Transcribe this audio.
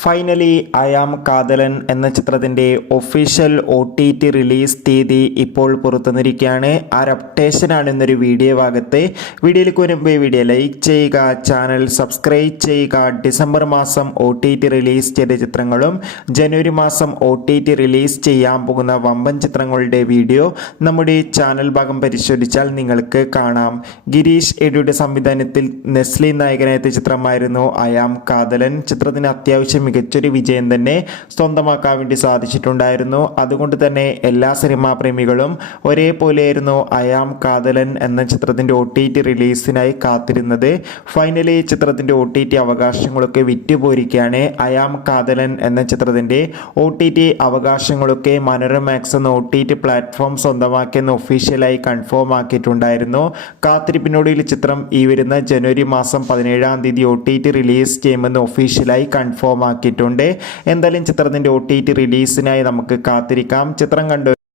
Finally I am Kadhalan എന്ന ചിത്രത്തിൻ്റെ official OTT release തീയതി ഇപ്പോൾ പുറത്തുവന്നിരിക്കുകയാണ്. ആ ഒരു അപ്ഡേഷനാണ് ഇന്നൊരു വീഡിയോ ഭാഗത്ത്. വീഡിയോയിലേക്ക് വരുമ്പോൾ വീഡിയോ ലൈക്ക് ചെയ്യുക, ചാനൽ സബ്സ്ക്രൈബ് ചെയ്യുക. ഡിസംബർ മാസം OTT റിലീസ് ചെയ്ത ചിത്രങ്ങളും ജനുവരി മാസം OTT റിലീസ് ചെയ്യാൻ പോകുന്ന വമ്പൻ ചിത്രങ്ങളുടെ വീഡിയോ നമ്മുടെ ചാനൽ ഭാഗം പരിശോധിച്ചാൽ നിങ്ങൾക്ക് കാണാം. ഗിരീഷ് എഡിയുടെ സംവിധാനത്തിൽ നെസ്ലി നായകനായ ചിത്രമായിരുന്നു ഐ ആം കാതലൻ. ചിത്രത്തിന് അത്യാവശ്യം മികച്ചൊരു വിജയം തന്നെ സ്വന്തമാക്കാൻ വേണ്ടി സാധിച്ചിട്ടുണ്ടായിരുന്നു. അതുകൊണ്ട് തന്നെ എല്ലാ സിനിമാ പ്രേമികളും ഒരേപോലെയായിരുന്നു ഐ ആം കാതലൻ എന്ന ചിത്രത്തിൻ്റെ OTT റിലീസിനായി കാത്തിരുന്നത്. ഫൈനലി ചിത്രത്തിൻ്റെ OTT അവകാശങ്ങളൊക്കെ വിറ്റുപോയിരിക്കുകയാണ്. ഐ ആം കാതലൻ എന്ന ചിത്രത്തിൻ്റെ OTT അവകാശങ്ങളൊക്കെ മനോരമാക്സ് എന്ന OTT പ്ലാറ്റ്ഫോം സ്വന്തമാക്കിയെന്ന് ഒഫീഷ്യലായി കൺഫേം ആക്കിയിട്ടുണ്ടായിരുന്നു. കാത്തിരിപ്പിനൊടുവിൽ ചിത്രം ഈ വരുന്ന ജനുവരി മാസം 17-ാം തീയതി OTT റിലീസ് ചെയ്യുമെന്ന് ഒഫീഷ്യലായി കൺഫേം ആക്കിയിട്ടുണ്ട്. എന്തായാലും ചിത്രത്തിൻ്റെ OTT റിലീസിനായി നമുക്ക് കാത്തിരിക്കാം. ചിത്രം കണ്ടു